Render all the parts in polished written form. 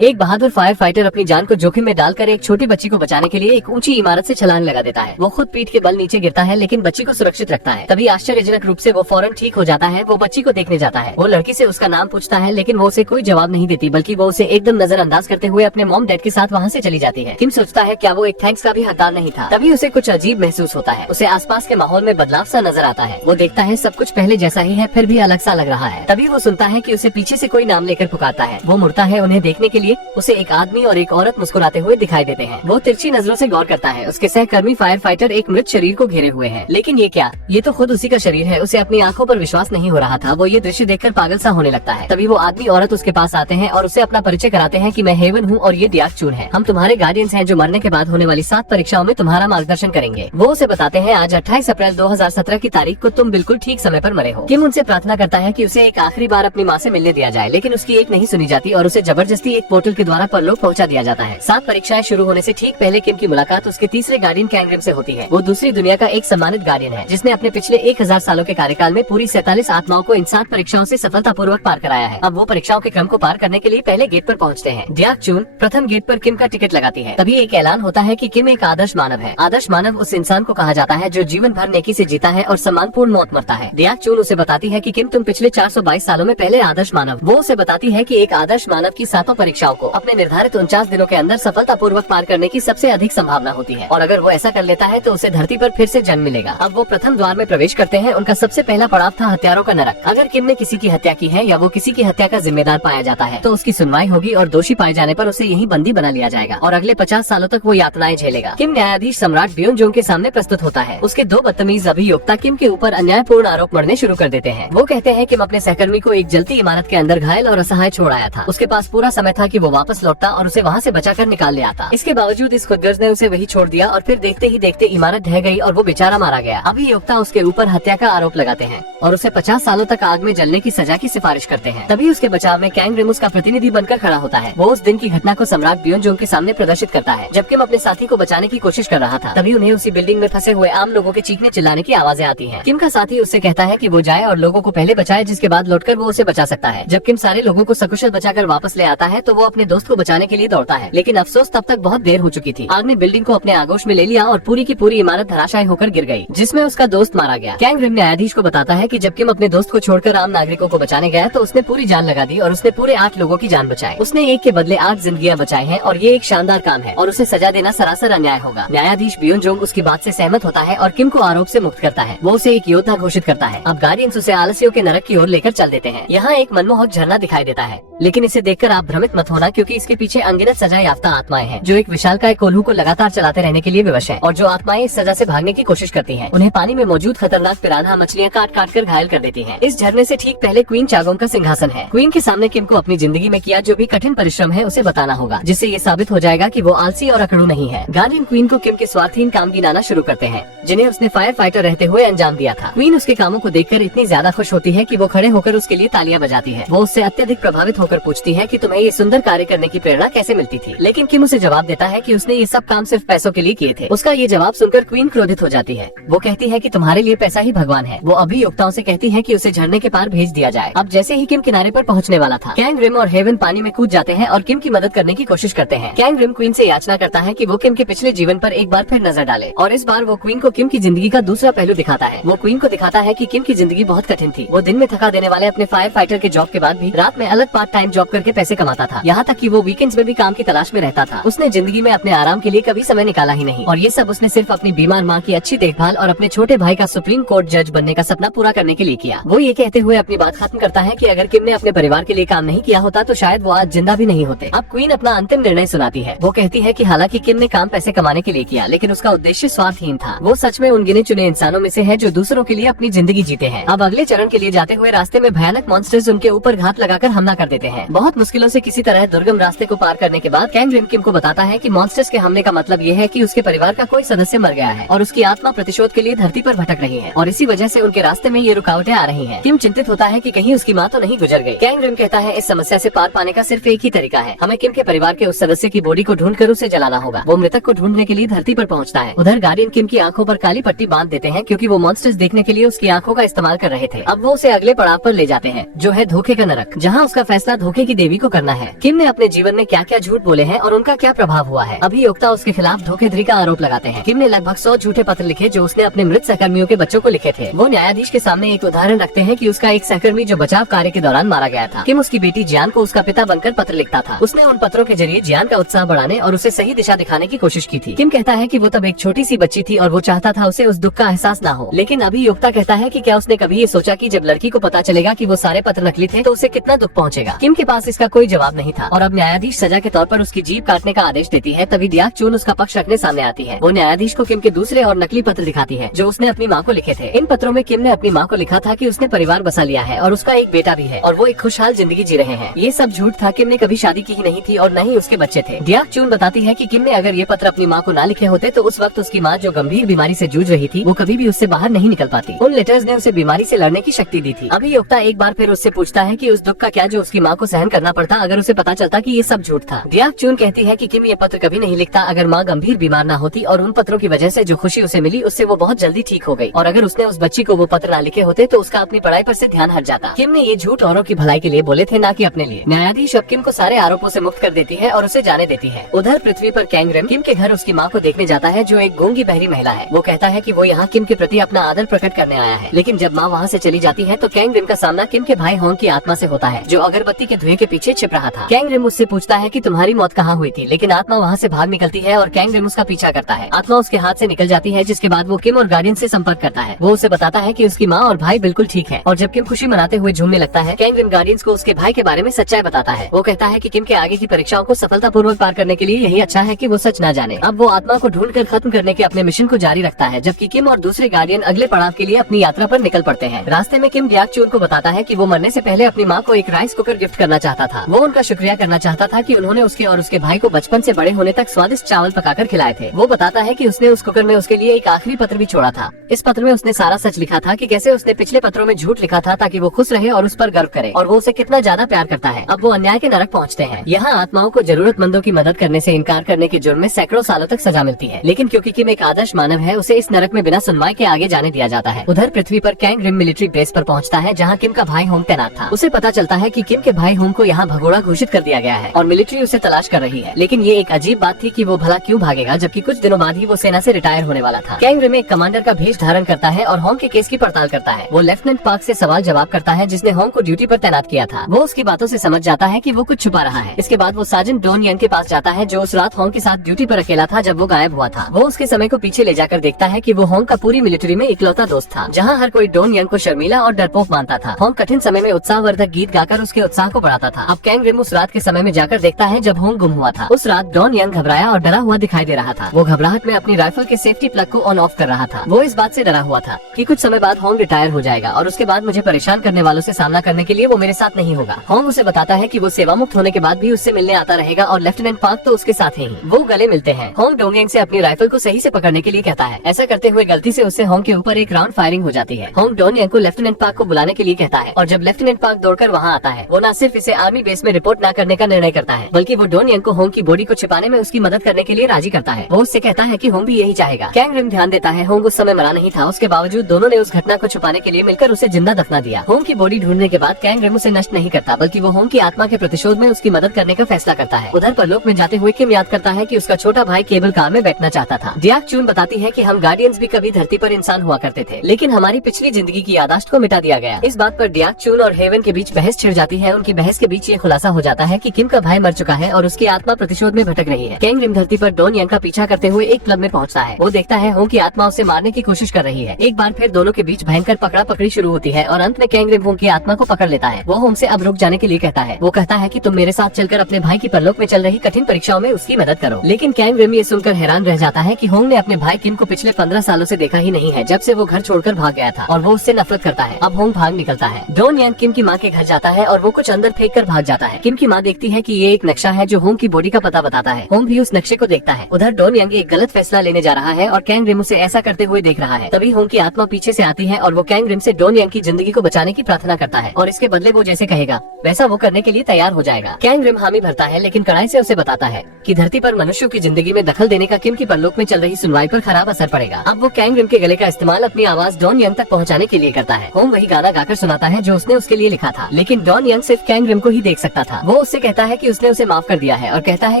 एक बहादुर fire fighter अपनी जान को जोखिम में डालकर एक छोटी बच्ची को बचाने के लिए एक ऊंची इमारत से छलांग लगा देता है। वो खुद पीठ के बल नीचे गिरता है लेकिन बच्ची को सुरक्षित रखता है। तभी आश्चर्यजनक रूप से वो फौरन ठीक हो जाता है। वो बच्ची को देखने जाता है। वो लड़की से उसका नाम पूछता है लेकिन वो उसे कोई जवाब नहीं देती, बल्कि वो उसे एकदम नजरअंदाज करते हुए अपने मॉम डैड के साथ वहाँ से चली जाती है। किम सोचता है क्या वो एक थैंक्स का भी हकदार नहीं था। तभी उसे कुछ अजीब महसूस होता है। उसे आसपास के माहौल में बदलाव सा नजर आता है। वो देखता है सब कुछ पहले जैसा ही है, फिर भी अलग सा लग रहा है। तभी वो सुनता है कि उसे पीछे से कोई नाम लेकर पुकारता है। वो मुड़ता है उन्हें देखने के लिए। उसे एक आदमी और एक औरत मुस्कुराते हुए दिखाई देते हैं। वो तिरछी नजरों से गौर करता है। उसके सहकर्मी फायर फाइटर एक मृत शरीर को घेरे हुए हैं। लेकिन ये क्या? ये तो खुद उसी का शरीर है। उसे अपनी आंखों पर विश्वास नहीं हो रहा था। वो ये दृश्य देखकर पागल सा होने लगता है। तभी वो आदमी औरत उसके पास आते हैं और उसे अपना परिचय कराते हैं कि मैं हेवन हूँ और ये डियाक चून है। हम तुम्हारे गार्डियंस हैं जो मरने के बाद होने वाली 7 परीक्षाओं में तुम्हारा मार्गदर्शन करेंगे। वो उसे बताते हैं आज 28 अप्रैल 2017 की तारीख को तुम बिल्कुल ठीक समय पर मरे हो। किम उनसे प्रार्थना करता है कि उसे एक आखिरी बार अपनी माँ से मिलने दिया जाए, लेकिन उसकी एक नहीं सुनी जाती और उसे जबरदस्ती एक पोर्टल के द्वारा परलोक पहुंचा दिया जाता है। 7 परीक्षाएं शुरू होने से ठीक पहले किम की मुलाकात उसके तीसरे गार्डियन कैंग्रिम से होती है। वो दूसरी दुनिया का एक सम्मानित गार्डियन है जिसने अपने पिछले 1000 सालों के कार्यकाल में पूरी 47 आत्माओं को इन 7 परीक्षाओं से सफलतापूर्वक पार कराया है। अब वो परीक्षाओं के क्रम को पार करने के लिए पहले गेट पर पहुंचते हैं। डियाक चून प्रथम गेट पर किम का टिकट लगाती है। तभी एक ऐलान होता है कि किम एक आदर्श मानव है। आदर्श मानव उस इंसान को कहा जाता है जो जीवन भर नेकी से जीता है और सम्मानपूर्ण मौत मरता है। डियाक चून उसे बताती है कि किम तुम पिछले 422 सालों में पहले आदर्श मानव। वो उसे बताती है कि एक आदर्श मानव की 7 परीक्षाओं को अपने निर्धारित 49 दिनों के अंदर सफलतापूर्वक पार करने की सबसे अधिक संभावना होती है और अगर वो ऐसा कर लेता है तो उसे धरती पर फिर से जन्म मिलेगा। अब वो प्रथम द्वार में प्रवेश करते हैं। उनका सबसे पहला पड़ाव था हत्यारों का नरक। अगर किम ने किसी की हत्या की है या वो किसी की हत्या का जिम्मेदार पाया जाता है तो उसकी सुनवाई होगी और दोषी पाए जाने पर उसे यहीं बंदी बना लिया जाएगा और अगले 50 सालों तक वो यातनाएं झेलेगा। किम न्यायाधीश सम्राट ब्योनजोंग के सामने प्रस्तुत होता है। उसके 2 बदतमीज अभियोक्ता किम के ऊपर अन्यायपूर्ण आरोप मढ़ने शुरू कर देते हैं। वो कहते हैं किम अपने सहकर्मी को एक जलती इमारत के अंदर घायल और असहाय छोड़ आया था। उसके पास पूरा समय था कि वो वापस लौटता और उसे वहाँ से बचाकर निकाल ले आता। इसके बावजूद इस खुदगर्ज ने उसे वही छोड़ दिया और फिर देखते ही देखते इमारत ढह गई और वो बेचारा मारा गया। अभियोक्ता उसके ऊपर हत्या का आरोप लगाते हैं और उसे 50 सालों तक आग में जलने की सजा की सिफारिश करते हैं। तभी उसके बचाव में कैंग रिम उसका प्रतिनिधि बनकर खड़ा होता है। वो उस दिन की घटना को सम्राट ब्योनजोंग के सामने प्रदर्शित करता है जब किम अपने साथी को बचाने की कोशिश कर रहा था। तभी उन्हें उसी बिल्डिंग में फंसे हुए आम लोगों के चीखने चिल्लाने की आवाजें आती हैं। किम का साथी उससे कहता है कि वो जाए और लोगों को पहले बचाए, जिसके बाद लौटकर वो उसे बचा सकता है। जब किम सारे लोगों को सकुशल बचाकर वापस ले आता है तो वो अपने दोस्त को बचाने के लिए दौड़ता है, लेकिन अफसोस तब तक बहुत देर हो चुकी थी। आग ने बिल्डिंग को अपने आगोश में ले लिया और पूरी की पूरी इमारत धराशायी होकर गिर गई, जिसमें उसका दोस्त मारा गया। कैंग रिम न्यायाधीश को बताता है कि जब किम अपने दोस्त को छोड़कर आम नागरिकों को बचाने गया तो उसने पूरी जान लगा दी और उसने पूरे 8 लोगों की जान बचाई। उसने एक के बदले 8 जिंदगियां बचाई हैं और ये एक शानदार काम है और उसे सजा देना सरासर अन्याय होगा। न्यायाधीश ब्योनजोंग उसकी बात से सहमत होता है और किम को आरोप से मुक्त करता है। वो उसे एक योद्धा घोषित करता है। अब गार्डियंस उसे आलसियों के नरक की ओर लेकर चल देते हैं। यहाँ एक मनमोहक झरना दिखाई देता है, लेकिन इसे देखकर आप भ्रमित मत होना, क्योंकि इसके पीछे अनगिनत सजा याफ्ता आत्माएं हैं जो एक विशालकाय कोल्हू को लगातार चलाते रहने के लिए विवश है और जो आत्माएं इस सजा से भागने की कोशिश करती हैं, उन्हें पानी में मौजूद खतरनाक पिरान्हा मछलियां काट काट कर घायल कर देती हैं। इस झरने से ठीक पहले क्वीन चागोंग का सिंहासन है। क्वीन के सामने किम को अपनी जिंदगी में किया जो भी कठिन परिश्रम है उसे बताना होगा, जिससे ये साबित हो जाएगा कि वो आलसी और अकड़ू नहीं है। गार्डियन क्वीन को किम के स्वार्थहीन काम गिनाना शुरू करते हैं जिन्हें उसने फायर फाइटर रहते हुए अंजाम दिया था। क्वीन उसके कामों को देखकर इतनी ज्यादा खुश होती है कि वो खड़े होकर उसके लिए तालियां बजाती है। वो उससे अत्यधिक प्रभावित होकर पूछती है कि तुम्हें ये सुंदर कार्य करने की प्रेरणा कैसे मिलती थी, लेकिन किम उसे जवाब देता है कि उसने ये सब काम सिर्फ पैसों के लिए किए थे। उसका ये जवाब सुनकर क्वीन क्रोधित हो जाती है। वो कहती है कि तुम्हारे लिए पैसा ही भगवान है। वो अभियोक्ताओं से कहती है कि उसे झरने के पार भेज दिया जाए। अब जैसे ही किम किनारे पर पहुंचने वाला था, कैंग रिम और हेवन पानी में कूद जाते हैं और किम की मदद करने की कोशिश करते हैं। कैंग रिम क्वीन से याचना करता है कि वो किम के पिछले जीवन पर एक बार फिर नजर डाले और इस बार वो क्वीन को किम की जिंदगी का दूसरा पहलू दिखाता है। वो क्वीन को दिखाता है कि किम की जिंदगी बहुत कठिन थी। वो दिन में थका देने वाले अपने फायर फाइटर के जॉब के बाद भी रात में अलग पार्ट टाइम जॉब करके पैसे कमाता था। यहाँ तक कि वो वीकेंड्स में भी काम की तलाश में रहता था। उसने जिंदगी में अपने आराम के लिए कभी समय निकाला ही नहीं और ये सब उसने सिर्फ अपनी बीमार माँ की अच्छी देखभाल और अपने छोटे भाई का सुप्रीम कोर्ट जज बनने का सपना पूरा करने के लिए किया। वो ये कहते हुए अपनी बात खत्म करता है कि अगर किम ने अपने परिवार के लिए काम नहीं किया होता तो शायद वो आज जिंदा भी नहीं होते। अब क्वीन अपना अंतिम निर्णय सुनाती है। वो कहती है कि हालांकि किम ने काम पैसे कमाने के लिए किया, लेकिन उसका उद्देश्य स्वार्थहीन था। वो सच में उन गिने चुने इंसानों में से है जो दूसरों के लिए अपनी जिंदगी जीते हैं। अब अगले चरण के लिए जाते हुए रास्ते में भयानक मॉन्स्टर्स उनके ऊपर घात लगाकर हमला कर देते हैं। बहुत मुश्किलों से किसी तरह दुर्गम रास्ते को पार करने के बाद कैंग रिम किम को बताता है कि मॉन्स्टर्स के हमले का मतलब ये है कि उसके परिवार का कोई सदस्य मर गया है और उसकी आत्मा प्रतिशोध के लिए धरती पर भटक रही है और इसी वजह से उनके रास्ते में ये रुकावटें आ रही हैं। किम चिंतित होता है कि कहीं उसकी माँ तो नहीं गुजर गई। कैंग रिम कहता है इस समस्या से पार पाने का सिर्फ एक ही तरीका है, हमें किम के परिवार के उस सदस्य की बॉडी को ढूंढकर उसे जलाना होगा। वो मृतक को ढूंढने के लिए धरती पर पहुंचता है। उधर गार्डियन किम की आंखों पर काली पट्टी बांध देते हैं क्योंकि वो मॉन्स्टर्स देखने के लिए उसकी आंखों का इस्तेमाल कर रहे थे। अब वो उसे अगले पड़ाव पर ले जाते हैं जो है धोखे का नरक, जहाँ उसका फैसला धोखे की देवी को करना है। किम ने अपने जीवन में क्या क्या झूठ बोले हैं और उनका क्या प्रभाव हुआ है। अभियोक्ता उसके खिलाफ धोखाधड़ी का आरोप लगाते हैं। किम ने लगभग 100 झूठे पत्र लिखे जो उसने अपने मृत सहकर्मियों के बच्चों को लिखे थे। वो न्यायाधीश के सामने एक उदाहरण रखते हैं कि उसका एक सहकर्मी जो बचाव कार्य के दौरान मारा गया था। किम उसकी बेटी जियान को उसका पिता बनकर पत्र लिखता था। उसने उन पत्रों के जरिए जियान का उत्साह बढ़ाने और उसे सही दिशा दिखाने की कोशिश की थी। किम कहता है कि वो तब एक छोटी सी बच्ची थी और वो चाहता था उसे उस दुख का एहसास न हो। लेकिन अभियोक्ता कहता है कि क्या उसने कभी ये सोचा कि जब लड़की को पता चलेगा कि वो सारे पत्र नकली थे तो उसे कितना दुख पहुंचेगा। किम के पास इसका कोई जवाब नहीं था और अब न्यायाधीश सजा के तौर पर उसकी जीभ काटने का आदेश देती है। तभी डियाक चून उसका पक्ष रखने सामने आती है। वो न्यायाधीश को किम के दूसरे और नकली पत्र दिखाती है जो उसने अपनी माँ को लिखे थे। इन पत्रों में किम ने अपनी माँ को लिखा था कि उसने परिवार बसा लिया है और उसका एक बेटा भी है और वो एक खुशहाल जिंदगी जी रहे हैं। ये सब झूठ था। किम ने कभी शादी की ही नहीं थी और न ही उसके बच्चे थे। डियाक चून बताती है कि किम ने अगर ये पत्र अपनी माँ को ना लिखे होते तो उस वक्त उसकी माँ जो गंभीर बीमारी से जूझ रही थी वो कभी भी उससे बाहर नहीं निकल पाती। उन लेटर्स ने उसे बीमारी से लड़ने की शक्ति दी थी। अभियोक्ता एक बार फिर उससे पूछता है कि उस दुख का क्या जो उसकी माँ को सहन करना पड़ता अगर उसे पता चलता कि ये सब झूठ था। डियाक चून कहती है कि किम ये पत्र कभी नहीं लिखता अगर माँ गंभीर बीमार ना होती और उन पत्रों की वजह से जो खुशी उसे मिली उससे वो बहुत जल्दी ठीक हो गई। और अगर उसने उस बच्ची को वो पत्र ना लिखे होते तो उसका अपनी पढ़ाई पर से ध्यान हट जाता। किम ने ये झूठ औरों की भलाई के लिए बोले थे, ना कि अपने लिए। न्यायाधीश अब किम को सारे आरोपों से मुक्त कर देती है और उसे जाने देती है। उधर पृथ्वी पर कैंग रिम किम के घर उसकी माँ को देखने जाता है जो एक गूंगी बहरी महिला है। वो कहता है कि वो यहाँ किम के प्रति अपना आदर प्रकट करने आया है। लेकिन जब माँ वहाँ से चली जाती है तो कैंग रिम का सामना किम के भाई होंग की आत्मा से होता है जो अगरबत्ती के धुएं के पीछे छिप रहा था। कैंग रिम उससे पूछता है कि तुम्हारी मौत कहाँ हुई थी, लेकिन आत्मा वहाँ से भाग निकलती है और कैंग रिम उसका पीछा करता है। आत्मा उसके हाथ से निकल जाती है जिसके बाद वो किम और गार्डियन से संपर्क करता है। वो उसे बताता है कि उसकी माँ और भाई बिल्कुल ठीक है और जब किम खुशी मनाते हुए झूमने लगता है कैंग रिम गार्डियंस को उसके भाई के बारे में सच्चाई बताता है। वो कहता है कि किम के आगे की परीक्षाओं को सफलतापूर्वक पार करने के लिए यही अच्छा है कि वो सच न जाने। अब वो आत्मा को ढूंढकर खत्म करने के अपने मिशन को जारी रखता है जबकि किम और दूसरे गार्डियन अगले पड़ाव के लिए अपनी यात्रा पर निकल पड़ते हैं। रास्ते में किम डियाक चून को बताता है कि वो मरने से पहले अपनी माँ को एक राइस कुकर गिफ्ट करना चाहता था। वो उनका शुक्रिया करना चाहता था कि उन्होंने उसके और उसके भाई को बचपन से बड़े होने तक स्वादिष्ट चावल पकाकर खिलाए थे। वो बताता है कि उसने उस कुकर में उसके लिए एक आखिरी पत्र भी छोड़ा था। इस पत्र में उसने सारा सच लिखा था कि कैसे उसने पिछले पत्रों में झूठ लिखा था ताकि वो खुश रहे और उस पर गर्व करे और वो उसे कितना ज्यादा प्यार करता है। अब वो अन्याय के नरक पहुँचते हैं। यहाँ आत्माओं को जरूरतमंदों की मदद करने से इनकार करने के जुर्म में सैकड़ों सालों तक सजा मिलती है। लेकिन क्योंकि किम एक आदर्श मानव है उसे इस नरक में बिना सुनवाई के आगे जाने दिया जाता है। उधर पृथ्वी पर कैंग रिम मिलिट्री बेस पर पहुँचता है जहाँ किम का भाई होंग तैनात था। उसे पता चलता है कि किम के भाई होंग को यहाँ भगोड़ा घोषित कर दिया गया है और मिलिट्री उसे तलाश कर रही है। लेकिन ये एक अजीब बात थी कि वो भला क्यों भागेगा जबकि कुछ दिनों बाद ही वो सेना से रिटायर होने वाला था। कैंग रिम एक कमांडर का भेष धारण करता है और होंग के केस की पड़ताल करता है। वो लेफ्टिनेंट पार्क से सवाल जवाब करता है जिसने होंग को ड्यूटी पर तैनात किया था। वो उसकी बातों से समझ जाता है कि वो कुछ छुपा रहा है। इसके बाद वो सार्जेंट डॉन यंग के पास जाता है जो उस रात होंग के साथ ड्यूटी पर अकेला था जब वो गायब हुआ था। वो उसके समय को पीछे ले जाकर देखता है कि वो होंग का पूरी मिलिट्री में इकलौता दोस्त था। जहाँ हर कोई डॉन यंग को शर्मीला और डरपोक मानता था। होंग कठिन समय में उत्साहवर्धक गीत गाकर उसके उत्साह को बढ़ाता था। अब कैंग रिम उस रात के समय में जाकर देखता है जब होंग गुम हुआ था। उस रात डॉन यंग घबराया और डरा हुआ दिखाई दे रहा था। वो घबराहट में अपनी राइफल के सेफ्टी प्लग को ऑन ऑफ कर रहा था। वो इस बात से डरा हुआ था कि कुछ समय बाद होंग रिटायर हो जाएगा और उसके बाद मुझे परेशान करने वालों से सामना करने के लिए वो मेरे साथ नहीं होगा। होंग उसे बताता है कि वो सेवा मुक्त होने के बाद भी उससे मिलने आता रहेगा और लेफ्टिनेंट पार्क तो उसके साथ ही। वो गले मिलते हैं। होंग डोंगेंग से अपनी राइफल को सही से पकड़ने के लिए कहता है। ऐसा करते हुए गलती से उससे होंग के ऊपर एक राउंड फायरिंग हो जाती है। होंग डोंगेंग को लेफ्टिनेंट पार्क को बुलाने के लिए कहता है और जब लेफ्टिनेंट पार्क दौड़कर वहाँ आता है वो न सिर्फ इसे आर्मी बेस में रिपोर्ट न करने का निर्णय करता है बल्कि वो डोंगेंग को होंग की बॉडी को छिपाने में उसकी मदद करने के लिए राजी करता है। वो उससे कहता है कि होंग भी यही चाहेगा। कैंग रिम ध्यान देता है होंग उस समय मरा नहीं था। उसके बावजूद दोनों ने उस घटना को छुपाने के लिए मिलकर उसे जिंदा दफना दिया। होंग की बॉडी ढूंढने के बाद कैंग रिम उसे नष्ट नहीं करता बल्कि वो होंग की आत्मा के प्रतिशोध में उसकी मदद करने का फैसला करता है। उधर परलोक में जाते हुए किम याद करता है कि उसका छोटा भाई केबल कार में बैठना चाहता था। डियाक चून बताती है कि हम गार्डियंस भी कभी धरती पर इंसान हुआ करते थे लेकिन हमारी पिछली जिंदगी की यादाश्त को मिटा दिया गया। इस बात पर डियाक चून और हेवन के बीच बहस छिड़ जाती है। उनकी बहस के बीच ये खुलासा हो जाता है कि किम का भाई मर चुका है और उसकी आत्मा प्रतिशोध में भटक रही है। कैंग रिम धरती पर डॉन यंग का पीछा करते हुए एक क्लब में पहुंचता है। वो देखता है होंग की आत्मा उसे मारने की कोशिश कर रही है। एक बार फिर दोनों के बीच भयंकर पकड़ा पकड़ी शुरू होती है और अंत में कैंग रिम होंग की आत्मा को पकड़ लेता है। वो होंग से अब रुक जाने के लिए कहता है। वो कहता है कि तुम मेरे साथ चलकर अपने भाई की परलोक में चल रही कठिन परीक्षाओं में उसकी मदद करो। लेकिन कैंग रिम ये सुनकर हैरान रह जाता है कि होंग ने अपने भाई किम को पिछले 15 सालों से देखा ही नहीं है जब से वो घर छोड़कर भाग गया था और वो उससे नफरत करता है। अब होंग भाग निकलता है। डॉन यंग किम की माँ के घर जाता है और वो कुछ अंदर फेंक कर भाग जाता है। किम की माँ देखती है कि ये एक नक्शा है जो होंग की बॉडी का पता बताता है। होंग भी उस नक्शे को देखता है। उधर डॉन यंग एक गलत फैसला लेने जा रहा है और कैंग रिम उसे ऐसा करते हुए देख रहा है। तभी होंग की आत्मा पीछे से आती है और वो कैंग रिम से डॉन यंग की जिंदगी को बचाने की प्रार्थना करता है और इसके बदले वो जैसे कहेगा वैसा वो करने के लिए तैयार हो जाएगा। कैंग रिम हामी भरता है लेकिन कड़ाई से उसे बताता है कि धरती पर मनुष्यों की जिंदगी में दखल देने का किम की परलोक में चल रही सुनवाई पर खराब असर पड़ेगा। अब वो कैंग रिम के गले का इस्तेमाल अपनी आवाज डॉन यंग तक पहुंचाने के लिए करता है। होंग वही गाना गाकर सुनाता है जो उसने उसके लिए लिखा था लेकिन डॉन यंग सिर्फ कैंग रिम को ही देख सकता था। वो उससे कहता है कि उसने उसे माफ कर दिया है और कहता है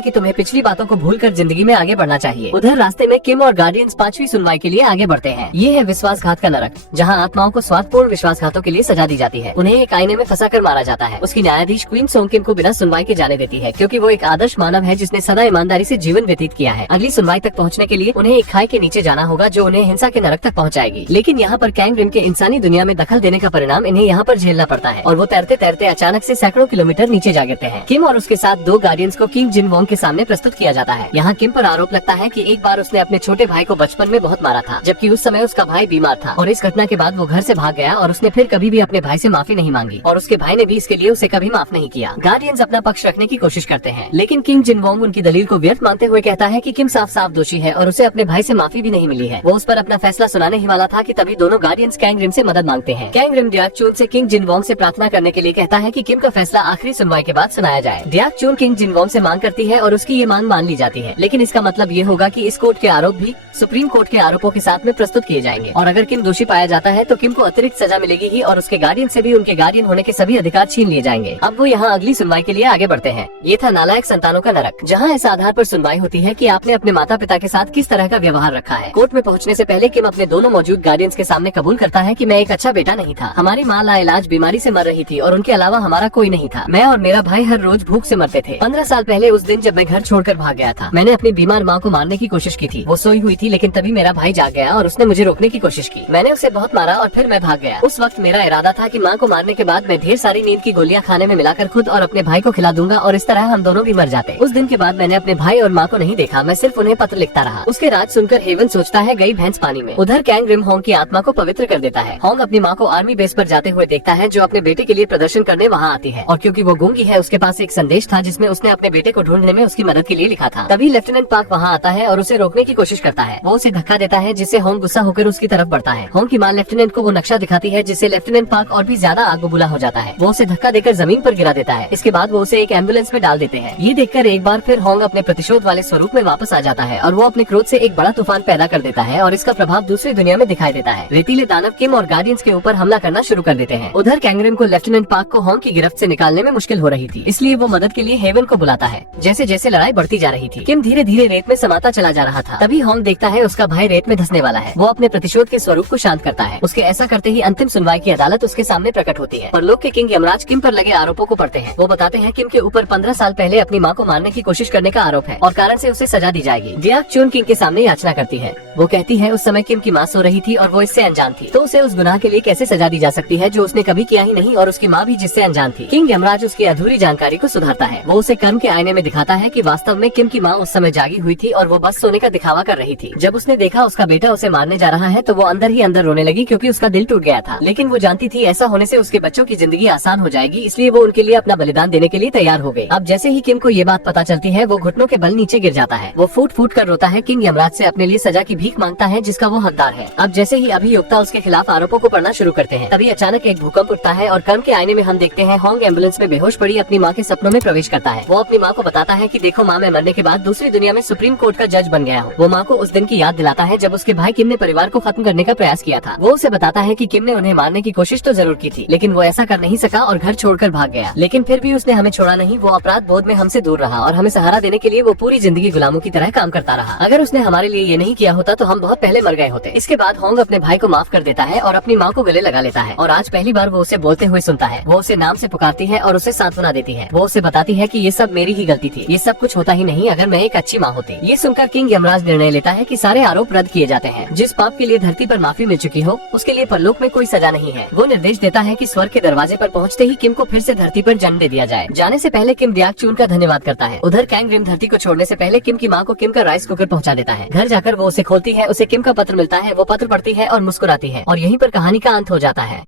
कि तुम्हें पिछली बातों को भूलकर जिंदगी में आगे बढ़ना चाहिए। उधर रास्ते में किम और गार्डियंस 5वीं सुनवाई के लिए आगे बढ़ते हैं। ये है विश्वासघात का नरक, जहाँ आत्माओं को स्वार्थपूर्ण विश्वासघातों के लिए सजा दी जाती है। उन्हें एक आईने में फंसाकर मारा जाता है। उसकी न्यायाधीश क्वीन सोंग किम को बिना सुनवाई के जाने देती है, क्योंकि वो एक आदर्श मानव है जिसने सदा ईमानदारी से जीवन व्यतीत किया है। अगली सुनवाई तक पहुँचने के लिए उन्हें एक खाई के नीचे जाना होगा, जो उन्हें हिंसा के नरक तक पहुँचाएगी। लेकिन यहाँ पर कैंग रिम के इंसानी दुनिया में दखल देने का परिणाम इन्हें यहाँ पर झेलना पड़ता है और वो तैरते तैरते अचानक से सैकड़ों किलोमीटर नीचे जा गिरते हैं। किम और उसके साथ 2 गार्डियंस को किंग जिन वोंग के सामने प्रस्तुत किया जाता है। यहाँ किम पर आरोप लगता है कि एक बार उसने अपने छोटे भाई को बचपन में बहुत मारा था, जबकि उस समय उसका भाई बीमार था और इस घटना के बाद वो घर से भाग गया और उसने फिर कभी भी अपने भाई से माफी नहीं मांगी और उसके भाई ने भी इसके लिए उसे कभी माफ नहीं किया। गार्डियंस अपना पक्ष रखने की कोशिश करते हैं, लेकिन किंग जिन वोंग उनकी दलील को व्यर्थ मानते हुए कहता है कि किम साफ साफ दोषी है और उसे अपने भाई से माफी भी नहीं मिली है। वो उस पर अपना फैसला सुनाने ही वाला था कि तभी दोनों गार्डियंस कैंग रिम से मदद मांगते हैं। कैंग रिम डियाक चून से किंग जिन वोंग से प्रार्थना करने के लिए कहता है कि किम का फैसला आखिरी सुनवाई के बाद सुनाया जाए। डियाक चून किंग जिन वोंग से मांग करती है और उसकी ये मांग मान ली जाती है, लेकिन इसका मतलब ये होगा कि इस कोर्ट के आरोप भी सुप्रीम कोर्ट के आरोपों के साथ में प्रस्तुत किए जाएंगे और अगर किम दोषी पाया जाता है तो किम को अतिरिक्त सजा मिलेगी ही और उसके गार्डियन से भी उनके गार्डियन होने के सभी अधिकार छीन लिए जाएंगे। अब वो यहाँ अगली सुनवाई के लिए आगे बढ़ते हैं। ये था नालायक संतानों का नरक, जहाँ इस आधार पर सुनवाई होती है कि आपने अपने माता पिता के साथ किस तरह का व्यवहार रखा है। कोर्ट में पहुँचने से पहले किम अपने दोनों मौजूद गार्डियंस के सामने कबूल करता है कि मैं एक अच्छा बेटा नहीं था। हमारी माँ लाइलाज बीमारी से मर रही थी और उनके अलावा हमारा कोई नहीं था। मैं और मेरा भाई हर रोज भूख से मरते थे। 15 साल पहले उस दिन जब मैं घर छोड़कर भाग गया था, मैंने अपनी बीमार माँ को मारने की कोशिश की थी। वो सोई हुई थी, लेकिन तभी मेरा भाई जाग गया और उसने मुझे रोकने की कोशिश की। मैंने उसे बहुत मारा और फिर मैं भाग गया। उस वक्त मेरा इरादा था कि माँ को मारने के बाद मैं ढेर सारी नींद की गोलियां खाने में मिलाकर खुद और अपने भाई को खिला दूंगा और इस तरह हम दोनों भी मर जाते। उस दिन के बाद मैंने अपने भाई और माँ को नहीं देखा, मैं सिर्फ उन्हें पत्र लिखता रहा। उसके राज सुनकर हेवन सोचता है गई भैंस पानी में। उधर कैंग रिम होंग की आत्मा को पवित्र कर देता है। होंग अपनी माँ को आर्मी बेस पर जाते हुए देखता है, जो अपने बेटे के लिए प्रदर्शन करने वहाँ आती है और क्योंकि वो गूंगी है उसके पास एक संदेश था जिसमें उसने अपने बेटे को ढूंढने में उसकी मदद के लिए लिखा था। तभी लेफ्टिनेंट पार्क वहाँ आता है और उसे रोकने की कोशिश करता है। वो उसे धक्का देता है जिससे होंग गुस्सा होकर उसकी तरफ बढ़ता है। होंग की मां लेफ्टिनेंट को वो नक्शा दिखाती है जिससे लेफ्टिनेंट पार्क और भी ज्यादा आग बबूला हो जाता है। वो उसे धक्का देकर जमीन पर गिरा देता है। इसके बाद वो उसे एक एम्बुलेंस में डाल देते हैं। ये देखकर एक बार फिर होंग अपने प्रतिशोध वाले स्वरूप में वापस आ जाता है और वो अपने क्रोध से एक बड़ा तूफान पैदा कर देता है और इसका प्रभाव दूसरी दुनिया में दिखाई देता है। रेतीले दानव किम और गार्डियंस के ऊपर हमला करना शुरू कर देते हैं। उधर कैंग रिम को लेफ्टिनेंट पार्क को होंग की गिरफ्त से निकालने में मुश्किल हो रही थी, इसलिए वो मदद के लिए हेवन को बुलाता है। जैसे जैसे लड़ाई बढ़ती जा रही थी, किम धीरे धीरे रेत में समाता चला जा रहा था। तभी होंग देखता है उसका भाई रेत में धंसने वाला है। वो अपने प्रतिशोध के स्वरूप को शांत करता है। उसके ऐसा करते ही अंतिम सुनवाई की अदालत उसके सामने प्रकट होती है। परलोक के किंग यमराज किम पर लगे आरोपों को पढ़ते हैं। वो बताते हैं किम के ऊपर 15 साल पहले अपनी माँ को मारने की कोशिश करने का आरोप है और कारण से उसे सजा दी जाएगी। डियाक चून किंग के सामने याचना करती है। वो कहती है उस समय किम की माँ सो रही थी और वो इससे अनजान थी, तो उसे उस गुनाह के लिए कैसे सजा दी जा सकती है जो उसने कभी किया ही नहीं और उसकी माँ भी जिससे अनजान थी। किंग यमराज उसकी अधूरी जानकारी को सुधारता है। वो उसे कर्म के आईने में दिखाता है कि वास्तव में किम की माँ उस समय जागी हुई थी और वो बस सोने का दिखावा कर रही थी। जब उसने देखा उसका बेटा उसे मारने जा रहा है तो वो अंदर ही अंदर रोने लगी, क्योंकि उसका दिल टूट गया था। लेकिन वो जानती थी ऐसा होने से उसके बच्चों की जिंदगी आसान हो जाएगी, इसलिए वो उनके लिए अपना बलिदान देने के लिए तैयार हो गई। अब जैसे ही किम को ये बात पता चलती है, वो घुटनों के बल नीचे गिर जाता है। वो फूट फूट कर रोता है। किंग यमराज से अपने लिए सजा की भीख मांगता है जिसका वो हकदार है। अब जैसे ही अभियोक्ता उसके खिलाफ आरोपों को पढ़ना शुरू करते हैं, तभी अचानक एक भूकंप उठता है और कर्म के आईने में हम देखते हैं होंग एम्बुलेंस में बेहोश पड़ी अपनी माँ के सपनों में प्रवेश करता है। वो अपनी माँ को बताता है कि देखो माँ, मैं मरने के बाद दूसरी दुनिया में सुप्रीम कोर्ट का जज बन गया हूँ। वो माँ को उस दिन की याद दिलाता है जब उसके भाई किम ने परिवार को खत्म करने का प्रयास किया था। वो उसे बताता है कि किम ने उन्हें मारने की कोशिश तो जरूर की थी, लेकिन वो ऐसा कर नहीं सका और घर छोड़कर भाग गया। लेकिन फिर भी उसने हमें छोड़ा नहीं। वो अपराध बोध में हमसे दूर रहा और हमें सहारा देने के लिए वो पूरी जिंदगी गुलामों की तरह काम करता रहा। अगर उसने हमारे लिए ये नहीं किया होता तो हम बहुत पहले मर गए होते। इसके बाद होंग अपने भाई को माफ कर देता है और अपनी माँ को गले लगा लेता है और आज पहली बार वो उसे बोलते हुए सुनता है। वो उसे नाम से पुकारती है और उसे सांत्वना देती है। वो उसे बताती है कि ये सब मेरी ही गलती थी, ये सब कुछ होता ही नहीं अगर मैं एक अच्छी माँ होती। ये सुनकर किंग यमराज निर्णय लेता है कि सारे आरोप रद्द किए जाते हैं। जिस पाप के लिए धरती पर माफी मिल चुकी हो उसके लिए परलोक में कोई सजा नहीं है। वो निर्देश देता है कि स्वर्ग के दरवाजे पर पहुंचते ही किम को फिर से धरती पर जन्म दे दिया जाए। जाने से पहले किम डियाक चून का धन्यवाद करता है। उधर कैंग रिम धरती को छोड़ने से पहले किम की माँ को किम का राइस कुकर पहुंचा देता है। घर जाकर वो उसे खोलती है, उसे किम का पत्र मिलता है। वो पत्र पढ़ती है और मुस्कुराती है और यहीं पर कहानी का अंत हो जाता है।